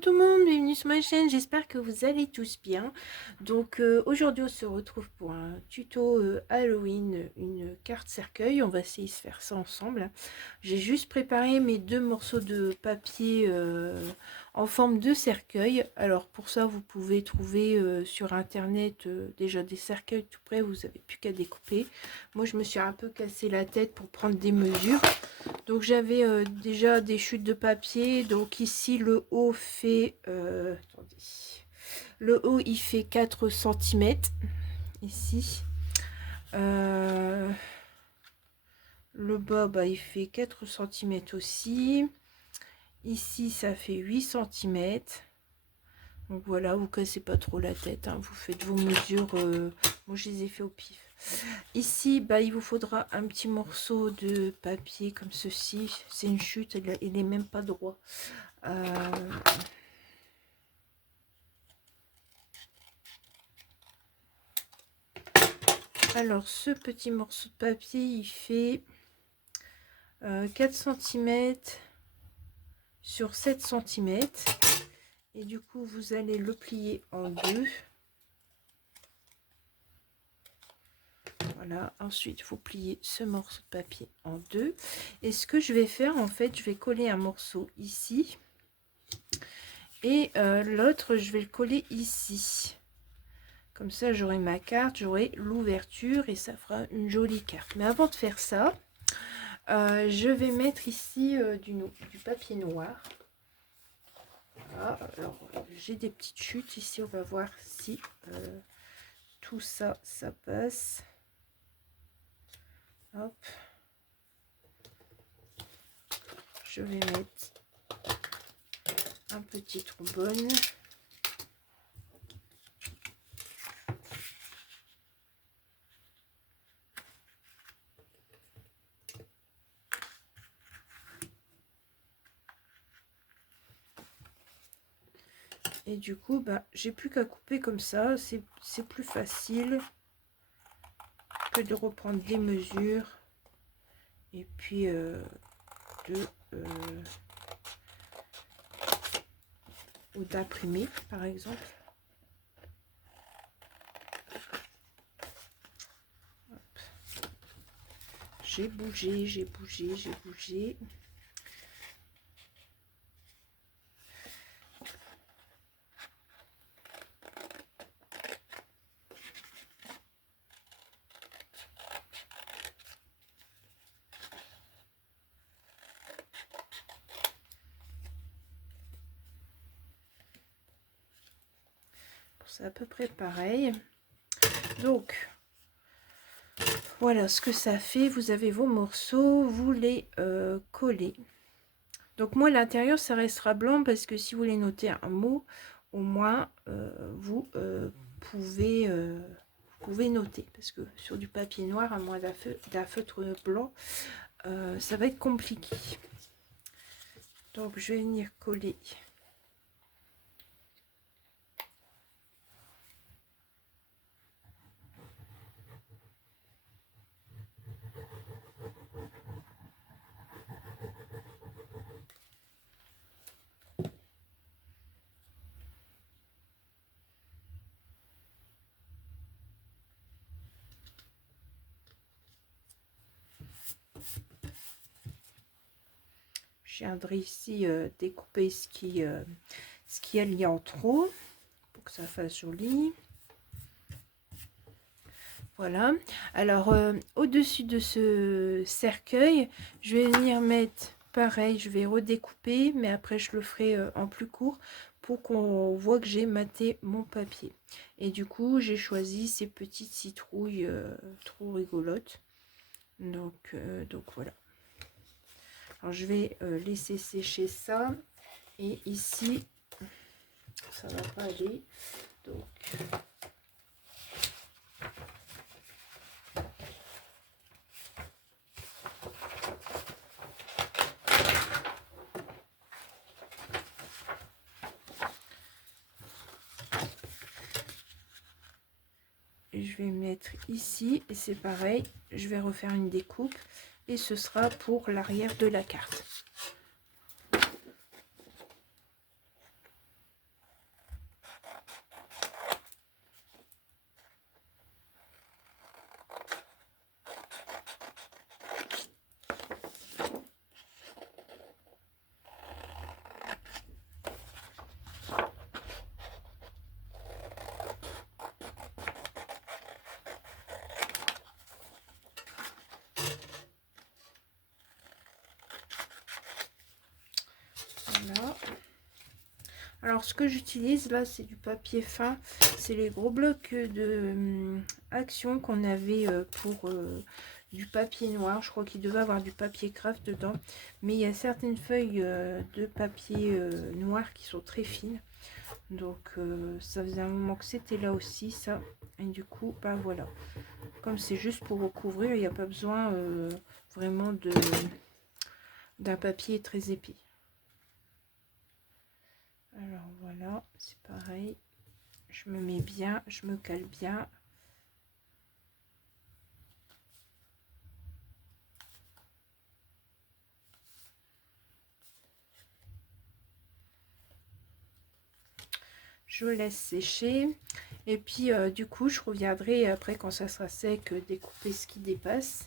tout le monde, bienvenue sur ma chaîne, j'espère que vous allez tous bien. Donc aujourd'hui on se retrouve pour un tuto Halloween, une carte cercueil. On va essayer de se faire ça ensemble. J'ai juste préparé mes deux morceaux de papier en forme de cercueil. Alors pour ça vous pouvez trouver sur internet déjà des cercueils tout prêts, vous n'avez plus qu'à découper. Moi je me suis un peu cassé la tête pour prendre des mesures. Donc j'avais déjà des chutes de papier. Donc ici le haut fait attendez, le haut il fait 4 centimètres ici. Le bas bah, il fait 4 centimètres aussi. Ici ça fait 8 centimètres. Donc voilà, vous cassez pas trop la tête, hein. Vous faites vos mesures. Moi je les ai fait au pif. Ici bah, il vous faudra un petit morceau de papier comme ceci. C'est une chute, il n'est même pas droit. Alors ce petit morceau de papier il fait 4 centimètres sur 7 centimètres. Et du coup vous allez le plier en deux. Voilà, ensuite vous pliez ce morceau de papier en deux. Et ce que je vais faire en fait, je vais coller un morceau ici et l'autre je vais le coller ici. Comme ça j'aurai ma carte, j'aurai l'ouverture et ça fera une jolie carte. Mais avant de faire ça, je vais mettre ici du papier noir. Voilà, alors j'ai des petites chutes ici, on va voir si tout ça, ça passe. Hop. Je vais mettre un petit trombone. Et du coup, bah, j'ai plus qu'à couper comme ça. C'est plus facile que de reprendre des mesures. Et puis ou d'imprimer, par exemple. J'ai bougé, j'ai bougé, j'ai bougé. C'est à peu près pareil. Donc voilà ce que ça fait. Vous avez vos morceaux, vous les collez. Donc moi l'intérieur ça restera blanc parce que si vous voulez noter un mot, au moins vous pouvez noter, parce que sur du papier noir, à moins d'un feutre blanc, ça va être compliqué. Donc je vais venir coller je viendrai ici découper ce qu'il y a en trop pour que ça fasse joli. Voilà, alors au-dessus de ce cercueil, je vais venir mettre pareil, je vais redécouper, mais après je le ferai en plus court pour qu'on voit que j'ai maté mon papier. Et du coup, j'ai choisi ces petites citrouilles trop rigolotes. Donc voilà. Alors je vais laisser sécher ça. Et ici, ça va pas aller. Donc je vais mettre ici et c'est pareil, je vais refaire une découpe et ce sera pour l'arrière de la carte. Alors ce que j'utilise là, c'est du papier fin. C'est les gros blocs de Action qu'on avait pour du papier noir. Je crois qu'il devait avoir du papier craft dedans. Mais il y a certaines feuilles de papier noir qui sont très fines. Donc ça faisait un moment que c'était là aussi ça. Et du coup, bah voilà. Comme c'est juste pour recouvrir, il n'y a pas besoin vraiment d'un papier très épais. Alors voilà, c'est pareil. Je me mets bien, je me cale bien. Je laisse sécher. Et puis du coup, je reviendrai après quand ça sera sec, découper ce qui dépasse.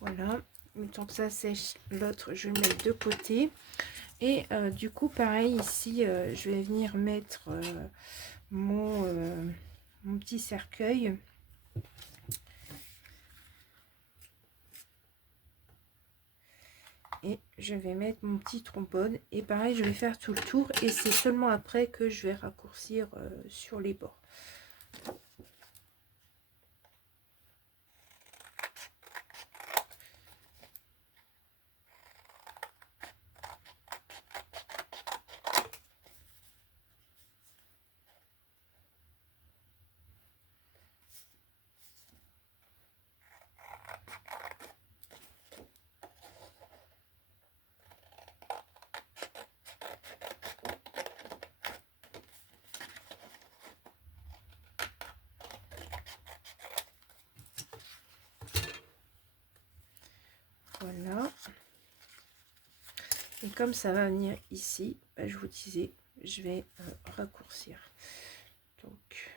Voilà, le temps que ça sèche, l'autre je vais le mettre de côté. Et du coup pareil ici, je vais venir mettre mon petit cercueil. Et je vais mettre mon petit trombone. Et pareil, je vais faire tout le tour. Et c'est seulement après que je vais raccourcir sur les bords. Voilà. Et comme ça va venir ici, bah, je vous disais, je vais raccourcir. Donc,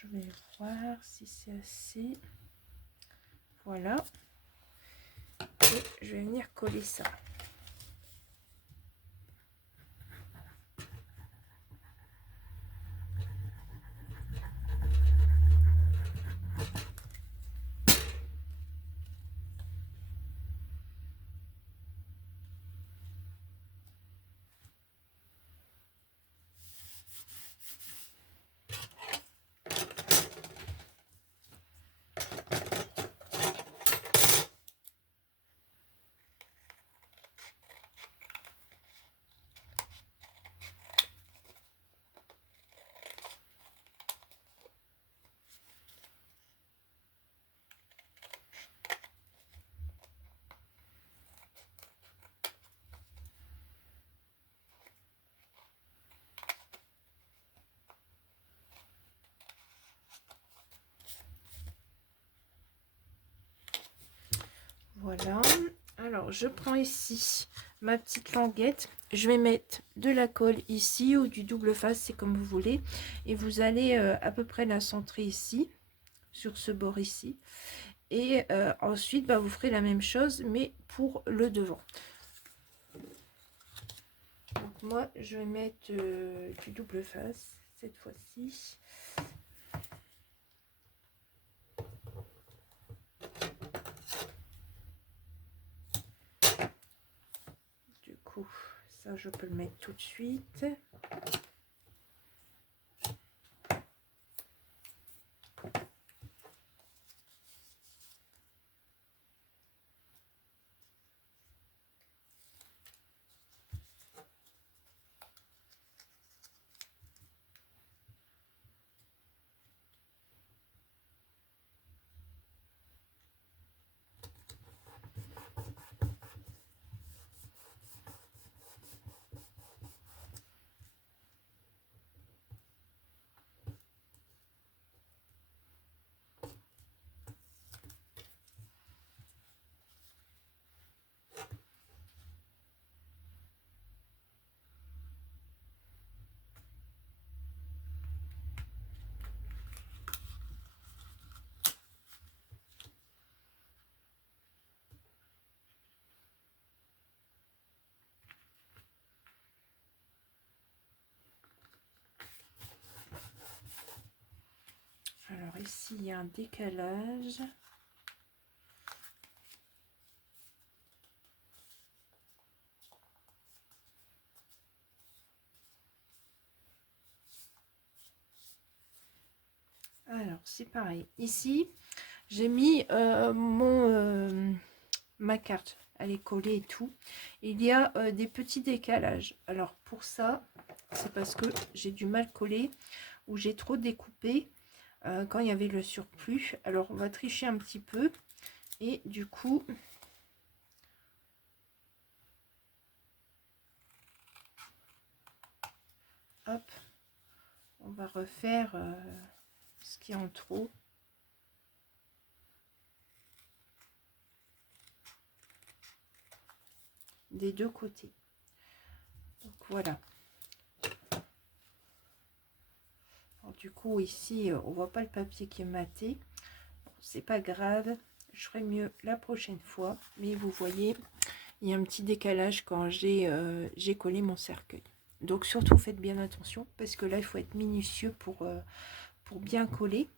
je vais voir si c'est assez. Voilà. Et je vais venir coller ça. Voilà. Alors, je prends ici ma petite languette. Je vais mettre de la colle ici ou du double face, c'est comme vous voulez. Et vous allez à peu près la centrer ici, sur ce bord ici. Et ensuite, bah, vous ferez la même chose, mais pour le devant. Donc moi, je vais mettre du double face cette fois-ci. Du coup, ça, je peux le mettre tout de suite. Alors ici, il y a un décalage. Alors, c'est pareil. Ici, j'ai mis ma carte. Elle est collée et tout. Il y a des petits décalages. Alors, pour ça, c'est parce que j'ai du mal coller ou j'ai trop découpé quand il y avait le surplus. Alors, on va tricher un petit peu. Et du coup, hop, on va refaire ce qui est en trop. Des deux côtés. Donc voilà. Alors, du coup, ici, on voit pas le papier qui est maté. Bon, c'est pas grave. Je ferai mieux la prochaine fois. Mais vous voyez, il y a un petit décalage quand j'ai collé mon cercueil. Donc surtout faites bien attention parce que là il faut être minutieux pour bien coller.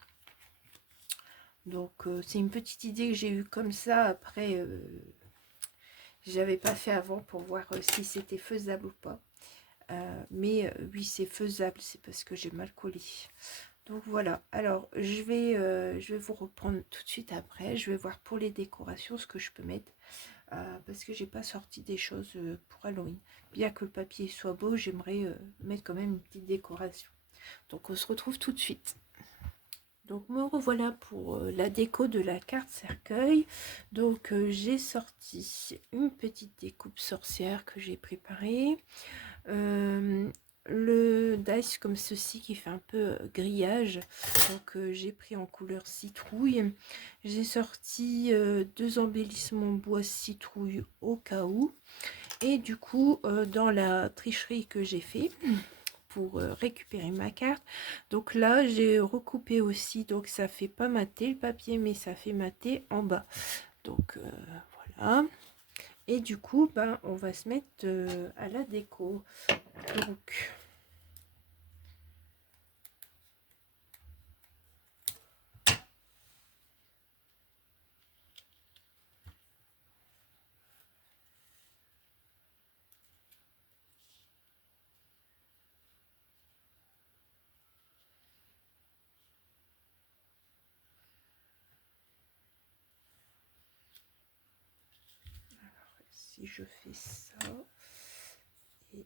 Donc c'est une petite idée que j'ai eue comme ça. Après j'avais pas fait avant pour voir si c'était faisable ou pas. Mais oui, c'est faisable, c'est parce que j'ai mal collé. Donc voilà, alors je vais vous reprendre tout de suite après. Je vais voir pour les décorations ce que je peux mettre. Parce que j'ai pas sorti des choses pour Halloween. Bien que le papier soit beau, j'aimerais mettre quand même une petite décoration. Donc on se retrouve tout de suite. Donc me revoilà pour la déco de la carte cercueil. Donc j'ai sorti une petite découpe sorcière que j'ai préparée. Le dice comme ceci qui fait un peu grillage, donc j'ai pris en couleur citrouille. J'ai sorti deux embellissements bois citrouille au cas où, et du coup dans la tricherie que j'ai fait pour récupérer ma carte, donc là j'ai recoupé aussi, donc ça fait pas mater le papier mais ça fait mater en bas. Donc voilà. Et du coup, ben, on va se mettre à la déco. Donc, si je fais ça, et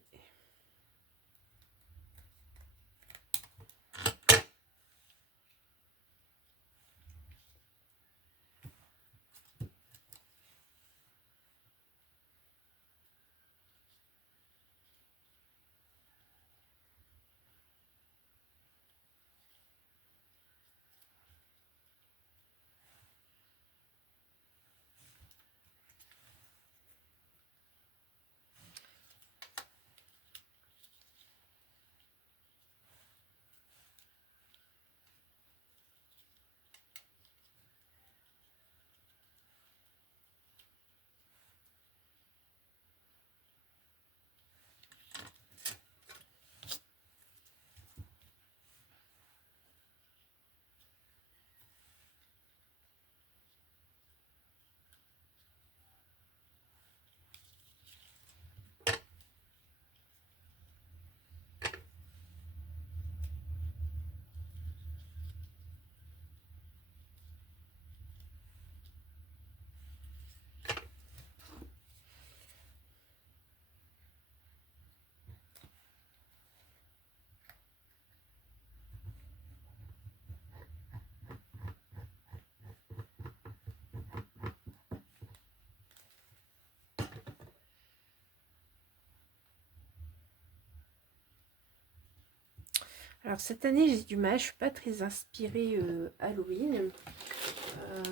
Alors cette année j'ai du mal, je suis pas très inspirée Halloween.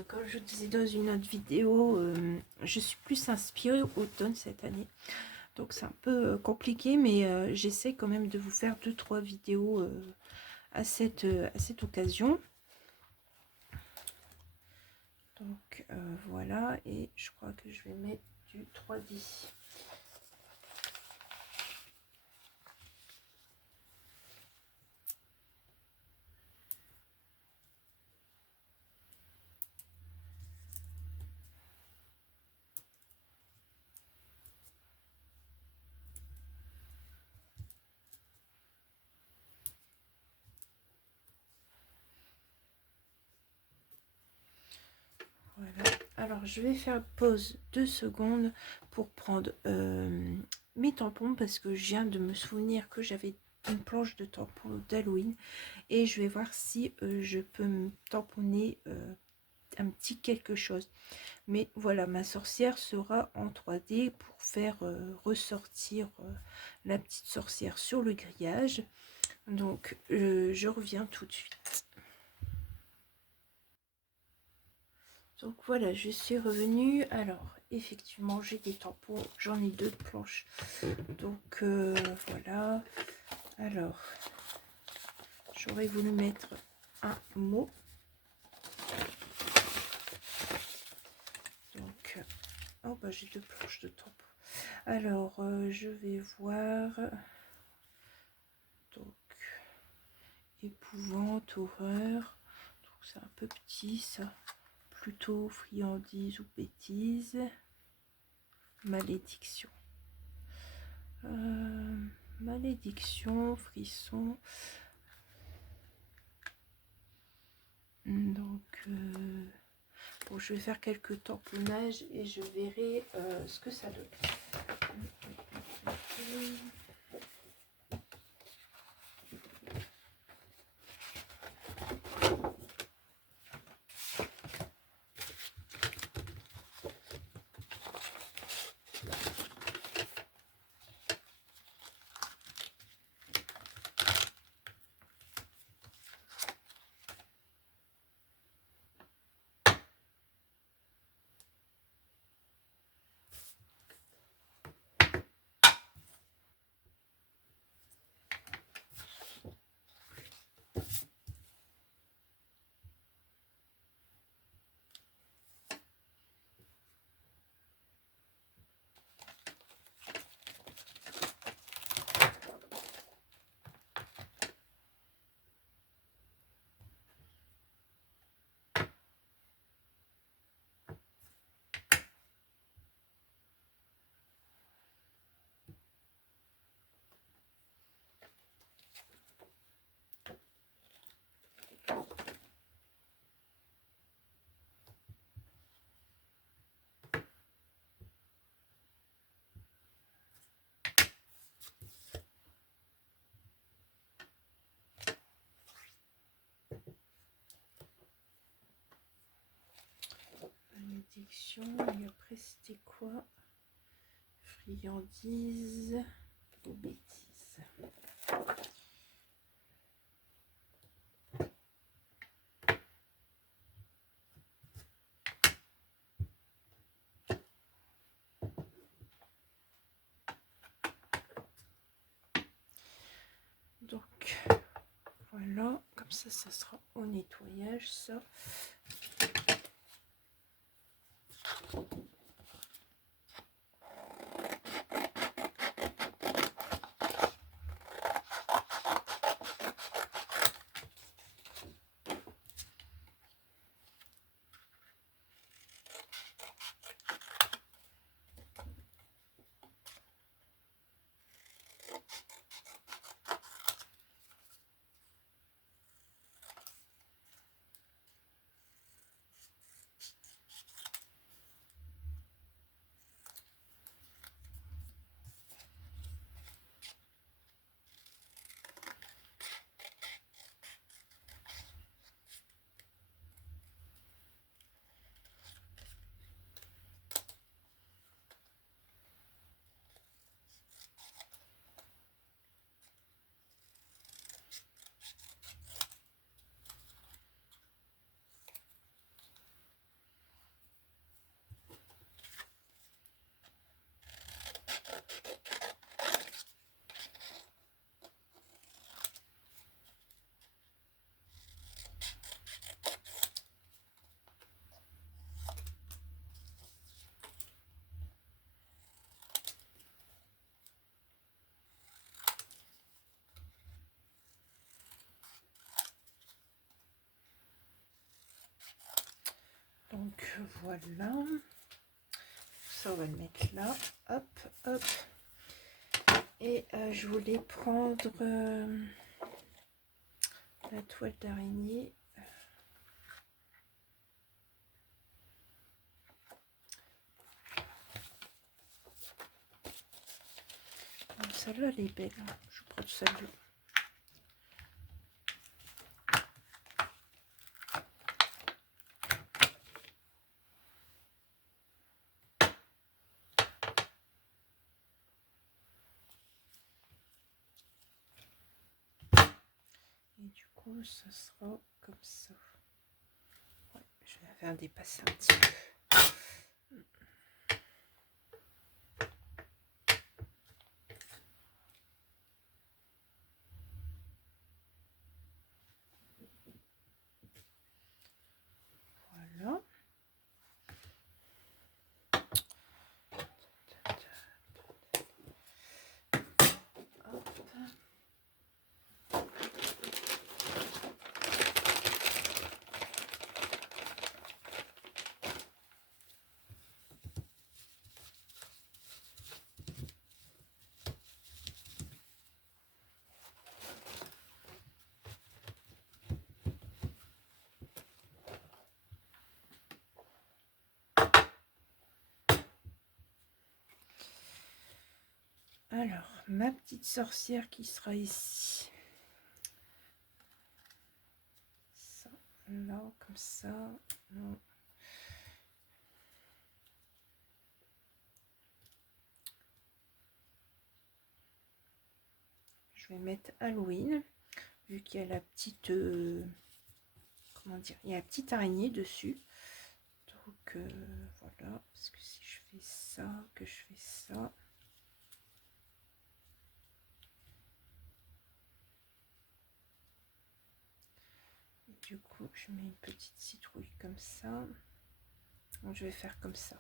Comme je vous disais dans une autre vidéo, je suis plus inspirée automne cette année. Donc c'est un peu compliqué, mais j'essaie quand même de vous faire 2-3 vidéos à cette occasion. Donc voilà, et je crois que je vais mettre du 3D. Voilà. Alors je vais faire pause 2 secondes pour prendre mes tampons parce que je viens de me souvenir que j'avais une planche de tampons d'Halloween et je vais voir si je peux me tamponner un petit quelque chose. Mais voilà, ma sorcière sera en 3D pour faire ressortir la petite sorcière sur le grillage. Donc je reviens tout de suite. Donc voilà, je suis revenue. Alors, effectivement, j'ai des tampons. J'en ai 2 planches. Donc voilà. Alors, j'aurais voulu mettre un mot. Donc, oh bah j'ai 2 planches de tampons. Alors, je vais voir. Donc, épouvante, horreur. Donc c'est un peu petit ça. Plutôt friandise ou bêtise. Malédiction. Malédiction, frisson. Donc, bon, je vais faire quelques tamponnages et je verrai ce que ça donne. Malédiction, et après c'était quoi? Friandise ou bêtise. Donc voilà, comme ça sera au nettoyage ça. Donc voilà, ça on va le mettre là, hop, hop. Et je voulais prendre la toile d'araignée. Celle-là, elle est belle. Je prends celle-là. Et du coup, ça sera comme ça. Ouais, je vais faire dépasser un petit peu. Voilà. Hop. Alors, ma petite sorcière qui sera ici. Ça, là, comme ça. Non. Je vais mettre Halloween, vu qu'il y a la petite... comment dire, il y a la petite araignée dessus. Donc, voilà. Parce que si je fais ça, que je fais ça... Du coup, je mets une petite citrouille comme ça. Donc, je vais faire comme ça.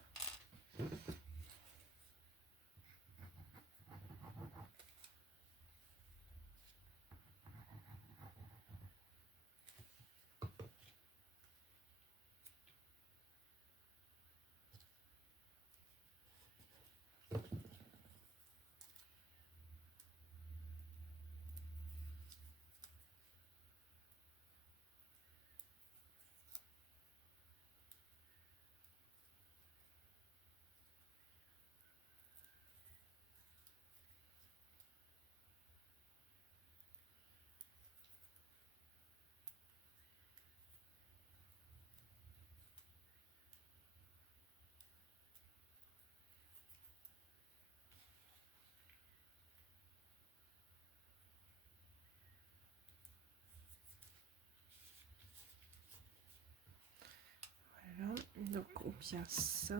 Voilà. Donc, ou bien ça,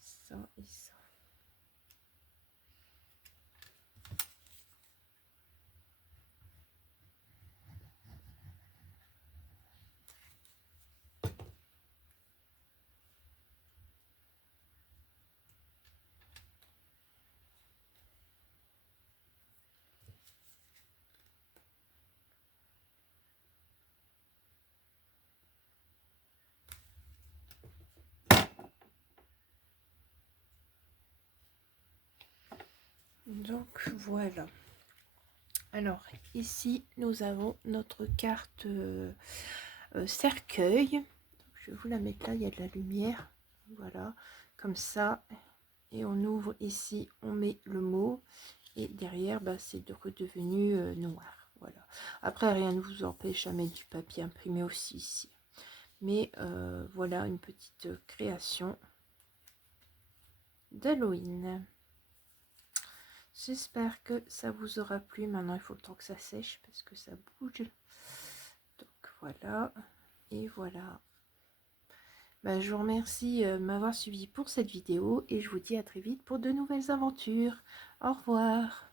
ça et ça. Donc voilà. Alors ici nous avons notre carte cercueil. Donc, je vais vous la mettre là, il y a de la lumière. Voilà, comme ça. Et on ouvre ici, on met le mot. Et derrière, bah, c'est redevenu noir. Voilà. Après, rien ne vous empêche à mettre du papier imprimé aussi ici. Mais voilà une petite création d'Halloween. J'espère que ça vous aura plu. Maintenant, il faut le temps que ça sèche parce que ça bouge. Donc voilà. Et voilà. Bah, je vous remercie de m'avoir suivi pour cette vidéo et je vous dis à très vite pour de nouvelles aventures. Au revoir.